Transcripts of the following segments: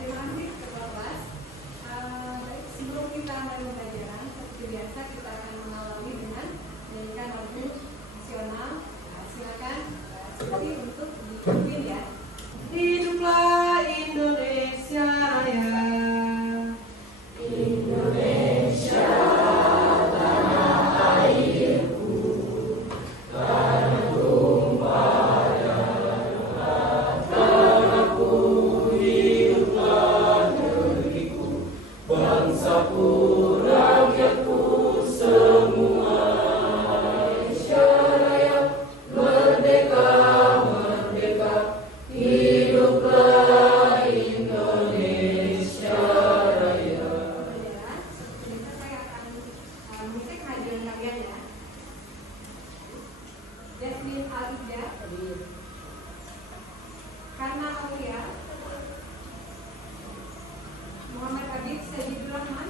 Terima kasih Ketua Kelas. Baik, sebelum kita mulai pembelajaran, seperti biasa kita akan mengawali dengan menyanyikan lagu nasional. Silakan seperti untuk dipimpin ya. Hiduplah Indonesia Raya. Indonesia tanah airku, tanah tumpah darah tanahku, hiduplah negeriku, bangsaku, rakyatku semua. Indonesia Raya, merdeka, merdeka, hiduplah Indonesia Raya. Sebentar saya akan mengisi kehadiran kalian ya. Jasmine Alida, Karna Aulia, Muhammad Adib Sajidul Rahman,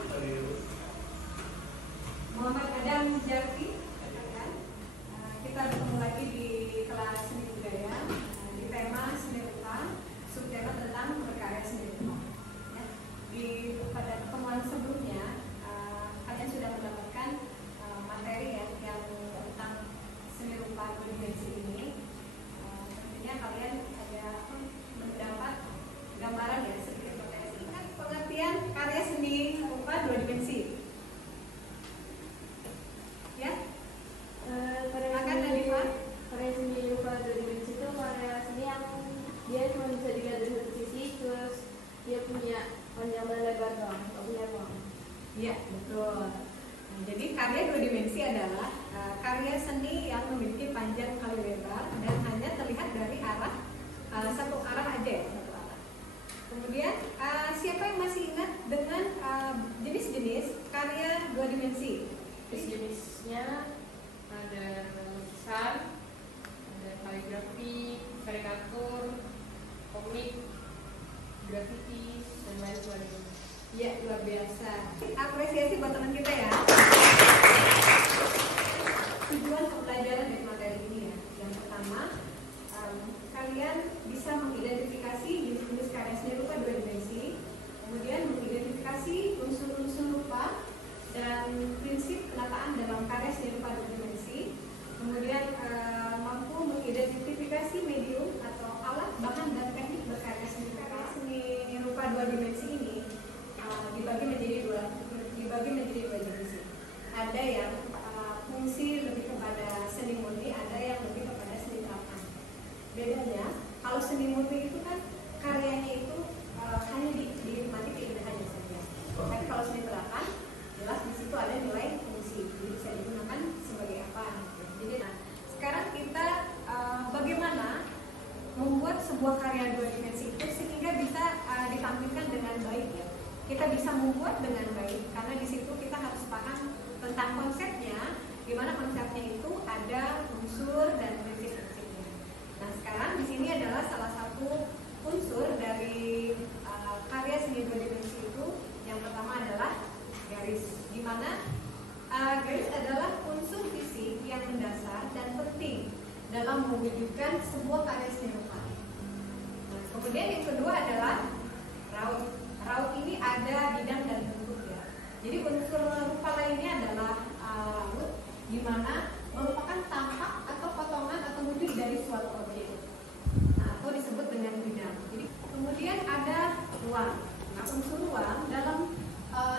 Muhammad Adam Jarfi. Kita bertemu lagi di kelas seni budaya di tema seni rupa, subtema tentang berkarya seni rupa. Ya. Pada pertemuan sebelumnya kalian sudah mendapatkan materi yang tentang seni rupa dua dimensi ini. Tentunya kalian ada mendapat gambaran ya sedikit mengenai pengertian karya seni rupa dua dimensi. Ya. Karya seni rupa dua dimensi itu karya seni yang dia cuma bisa dilihat dari satu sisi, terus dia punya panjang dan lebar doang, nggak punya ruang. Iya, betul. Nah, jadi karya dua dimensi adalah karya seni yang memiliki panjang kali lebar dan hanya terlihat dari arah satu arah aja ya, satu arah. Kemudian siapa yang masih ingat dengan jenis-jenis karya dua dimensi? Jenisnya ada lukisan, ada kaligrafi, karikatur, komik, grafiti, dan lain sebagainya. Ya, luar biasa. Apresiasi buat teman kita ya. Tujuan pembelajaran dari materi ini ya. Yang pertama, kalian bisa mengidentifikasi jenis-jenis karya seni rupa dua dimensi, kemudian mengidentifikasi unsur-unsur rupa dan prinsip penataan dalam karya seni rupa dua dimensi, kemudian mampu mengidentifikasi medium atau alat, bahan dan teknik berkarya seni rupa dua dimensi ini dibagi menjadi dua jenis. Ada yang fungsi lebih kepada seni murni, ada yang lebih kepada seni terapan. Bedanya, kalau seni murni itu kan karyanya itu hanya dinikmati keindahannya saja. Tapi kalau seni terapan jelas di situ ada nilai fungsi, jadi bisa digunakan sebagai apa. Jadi sekarang kita bagaimana membuat sebuah karya dua dimensi itu sehingga bisa ditampilkan dengan baik ya. Kita bisa membuat dengan baik karena di situ kita harus paham tentang konsepnya, di mana konsepnya itu ada unsur dan prinsip-prinsipnya. Nah sekarang di sini adalah salah satu unsur dari karya seni dua dimensi itu. Yang pertama adalah garis, di mana garis adalah unsur fisik yang mendasar dan penting dalam mewujudkan sebuah karya seni rupa. Nah, kemudian yang kedua adalah raut. Raut ini ada bidang dan bentuk ya. Jadi unsur rupa lainnya adalah raut, di mana merupakan tampak atau potongan atau wujud dari suatu objek. Nah, atau disebut dengan bidang. Jadi kemudian ada ruang. Nah, unsur ruang dalam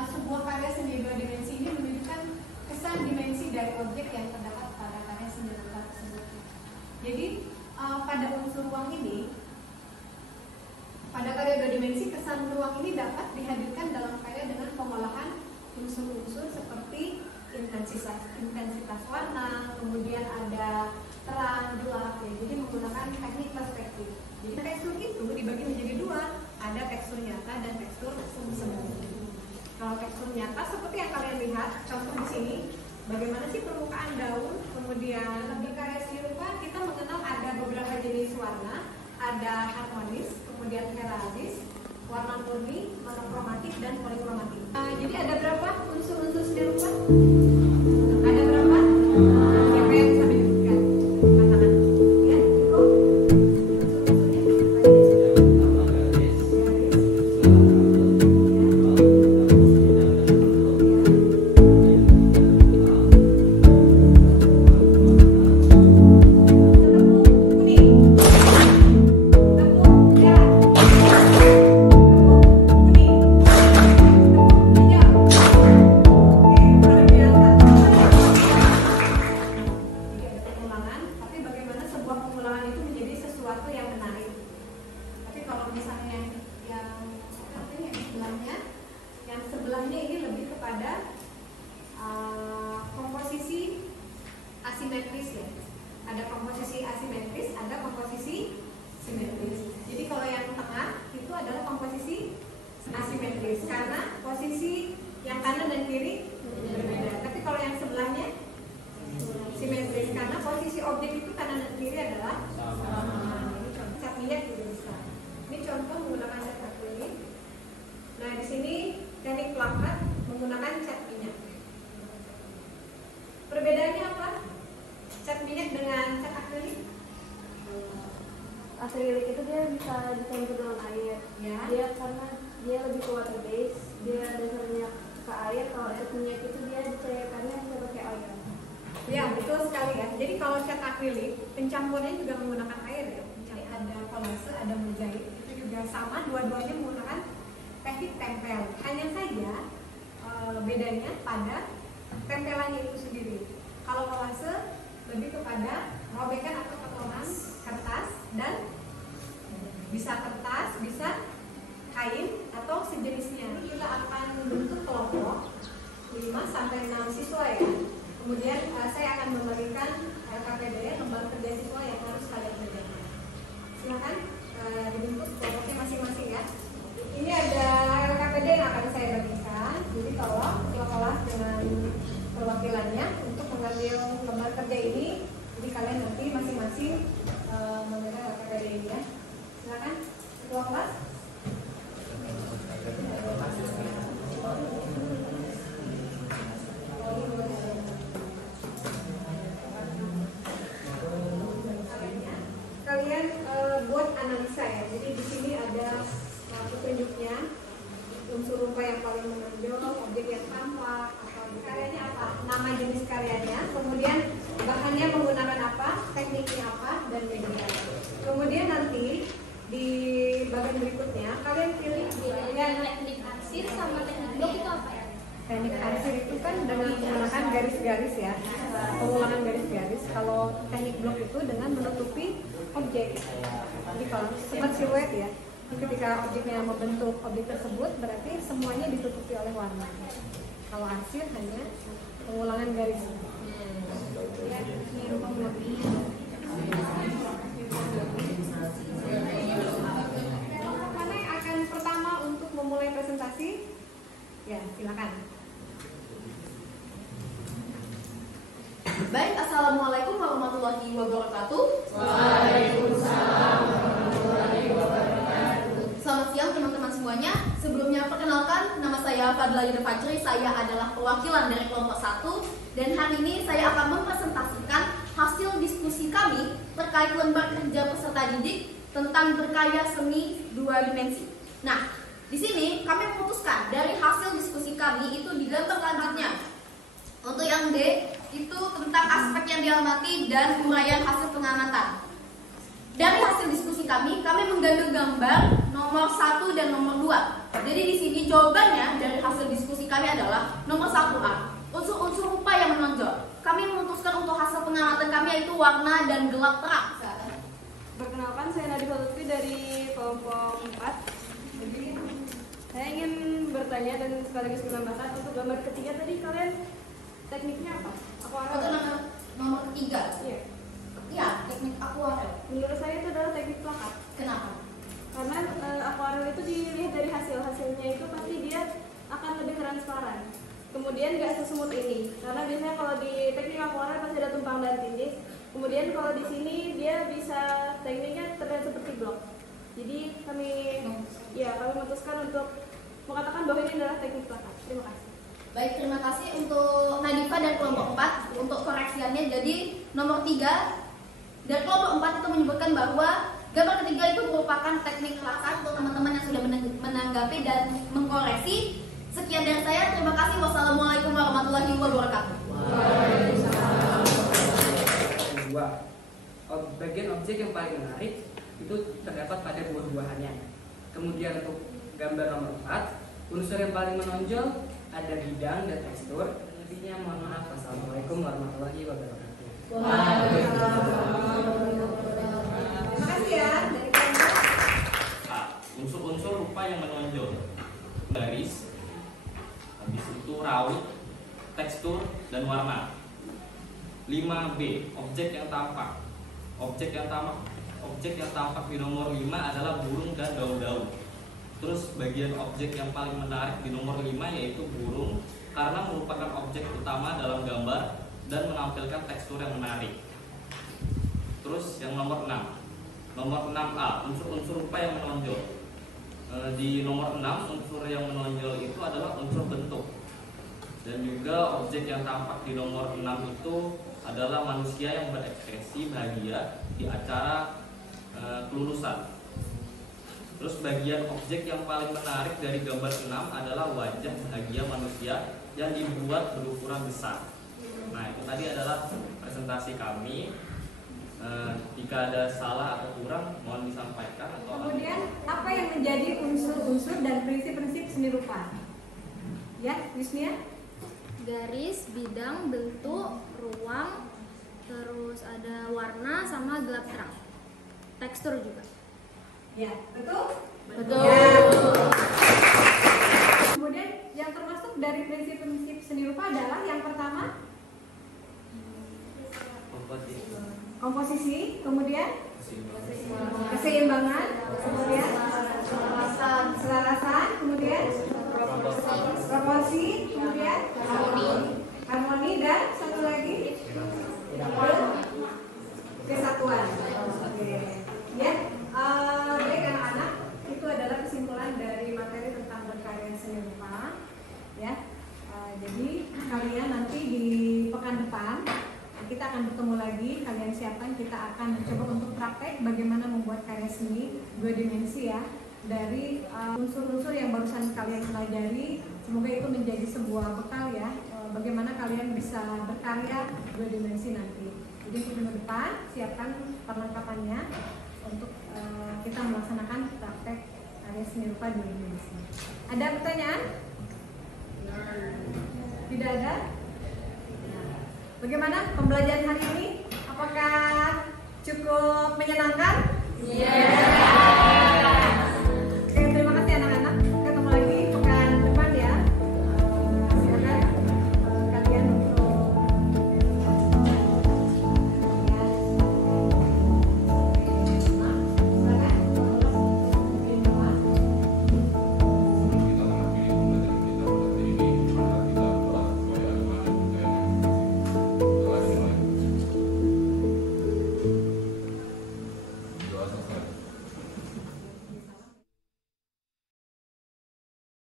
sebuah karya seni dua dimensi ini menunjukkan kesan dimensi dari objek yang terdapat pada karya seni rupa tersebut. Jadi pada unsur ruang ini, pada karya dua dimensi, kesan ruang ini dapat dihadirkan dalam karya dengan pengolahan unsur-unsur seperti intensitas warna, kemudian ada terang, gelap ya. Jadi menggunakan teknik perspektif. Jadi tekstur itu dibagi menjadi dua, ada tekstur nyata dan tekstur semu. Kalau tekstur nyata seperti yang kalian lihat, contoh di sini, bagaimana sih permukaan daun, kemudian di karya seni rupa kita mengenal ada beberapa jenis warna, ada harmonis, kemudian heraldis, warna murni, monokromatik, dan polikromatik. Jadi ada berapa unsur-unsur seni rupa? Ada berapa? Siapa yang bisa menyebutkan? Katakan. Ya, cukup. Unsur-unsurnya. posisi yang kanan dan kiri berbeda. Tapi kalau yang sebelahnya simetris karena posisi objek itu kanan dan kiri adalah sama. Ini contoh cat minyak juga bisa. Ini contoh menggunakan cat akrilik. Nah di sini teknik plakat menggunakan cat minyak. Perbedaannya apa? Cat minyak dengan cat akrilik? Akrilik itu dia bisa dicampur dengan air. Ya. Dia karena dia lebih ke water base, dia dasarnya ke air. Kalau cat minyak itu dia dicairkannya bisa pakai air. Ya betul sekali ya. Jadi kalau cat akrilik pencampurannya juga menggunakan air ya. Ada kolase, ada mozaik, itu juga sama. Dua-duanya menggunakan teknik tempel. Hanya saja bedanya pada tempelannya itu sendiri. Kalau kolase lebih kepada robekan atau potongan kertas dan bisa kertas, bisa kain atau sejenisnya. Ini kita akan bentuk kelompok 5 sampai 6 siswa ya. Kemudian saya akan memberikan LKPD, lembar kerja siswa yang harus kalian kerjakan. Silakan dibentuk kelompoknya masing-masing ya. Ini ada LKPD yang akan saya bagikan. Jadi tolong kelas dengan perwakilannya untuk mengambil lembar kerja ini. Jadi kalian nanti masing-masing memegang LKPD ini ya. Silakan ketua kelas. Kalian buat analisa ya. Jadi di sini ada petunjuknya, unsur rupa yang paling menonjol, objek yang tampak, atau karyanya apa, nama jenis karyanya, kemudian bahannya menggunakan apa, tekniknya apa, dan media. Kemudian nanti di bagian berikutnya kalian pilih yang teknik arsir sama teknik blok itu apa ya? teknik arsir itu kan dengan menggunakan garis-garis ya, pengulangan garis-garis. Kalau teknik blok itu dengan menutupi objek. Jadi kalau seperti siluet ya, ketika objeknya membentuk objek tersebut berarti semuanya ditutupi oleh warna. Kalau arsir hanya pengulangan garis. Mana yang akan pertama untuk memulai presentasi? Ya, silakan. Baik, assalamualaikum warahmatullahi wabarakatuh. Waalaikumsalam warahmatullahi wabarakatuh. Selamat siang teman-teman semuanya. Sebelumnya perkenalkan, nama saya Fadla Yuda Fajri. Saya adalah perwakilan dari kelompok 1 dan hari ini saya akan mempresentasikan hasil diskusi kami terkait lembar kerja peserta didik tentang berkarya seni 2 dimensi. Nah, di sini kami memutuskan dari hasil diskusi kami itu di gambar selanjutnya. Untuk yang D itu tentang aspek yang diamati dan uraian hasil pengamatan. Dari hasil diskusi kami mengambil gambar nomor 1 dan nomor 2. Jadi di sini jawabannya dari hasil diskusi kami adalah nomor 1A. Unsur-unsur rupa yang menonjol. Kami memutuskan untuk hasil pengamatan kami yaitu warna dan gelap terang. Perkenalkan, saya Nadifah Lutfi dari kelompok 4. Jadi saya ingin bertanya dan sekaligus menambahkan untuk gambar ketiga tadi kalian tekniknya apa? Akuarel. Untuk nomor 3. Iya. Ya, teknik akuarel. Menurut saya itu adalah teknik plakat. Kenapa? Karena akuarel itu dilihat dari hasilnya itu pasti dia akan lebih transparan. Kemudian nggak sesemut ini. Karena biasanya kalau di teknik akuarel pasti ada tumpang dan tindih. Kemudian kalau di sini dia bisa tekniknya terlihat seperti blok. Jadi kami memutuskan untuk mengatakan bahwa ini adalah teknik plakat. Terima kasih. Baik, terima kasih untuk Nadifa dan kelompok 4 untuk koreksiannya. Jadi nomor 3 dari kelompok 4 itu menyebutkan bahwa gambar ketiga itu merupakan teknik plakat. Untuk teman-teman yang sudah menanggapi dan mengkoreksi. Sekian dari saya, terima kasih. Wassalamualaikum warahmatullahi wabarakatuh. Bagian objek yang paling menarik itu terdapat pada buah-buahannya. Kemudian untuk gambar nomor 4, unsur yang paling menonjol ada bidang dan tekstur. Intinya mohon maaf. Wassalamualaikum warahmatullahi wabarakatuh. Terima kasih ya dari kelompok. Unsur-unsur rupa yang menonjol, garis, habis itu raut, tekstur, dan warna. 5B, objek yang tampak. Objek yang tampak di nomor 5 adalah burung dan daun-daun. Terus bagian objek yang paling menarik di nomor 5 yaitu burung, karena merupakan objek utama dalam gambar dan menampilkan tekstur yang menarik. Terus yang nomor 6. Nomor 6A, unsur-unsur rupa yang menonjol. Di nomor 6, unsur yang menonjol itu adalah unsur bentuk. Dan juga objek yang tampak di nomor 6 itu adalah manusia yang berekspresi bahagia di acara kelulusan. Terus bagian objek yang paling menarik dari gambar 6 adalah wajah bahagia manusia yang dibuat berukuran besar. Nah, itu tadi adalah presentasi kami. Jika ada salah atau kurang mohon disampaikan. Kemudian apa yang menjadi unsur-unsur dan prinsip-prinsip seni rupa? Ya, Wisnia? Garis, bidang, bentuk, ruang, terus ada warna sama gelap terang. Tekstur juga. Ya, betul? Betul. Ya. Kemudian yang termasuk dari prinsip-prinsip seni rupa adalah yang pertama komposisi, kemudian keseimbangan, kemudian keselarasan, kemudian proporsi, kemudian harmoni, dan satu lagi kesatuan. Oke. Ya, baik anak-anak, itu adalah kesimpulan dari materi tentang berkarya seni rupa. Ya, jadi kalian nanti di pekan depan kita akan bertemu lagi, kalian siapkan, kita akan mencoba untuk praktek bagaimana membuat karya seni 2 dimensi ya, dari unsur-unsur yang barusan kalian pelajari. Semoga itu menjadi sebuah bekal ya, bagaimana kalian bisa berkarya 2 dimensi nanti. Jadi untuk minggu depan siapkan perlengkapannya untuk kita melaksanakan praktek karya seni rupa 2 dimensi. Ada pertanyaan? Tidak ada? Bagaimana pembelajaran hari ini? Apakah cukup menyenangkan? Iya.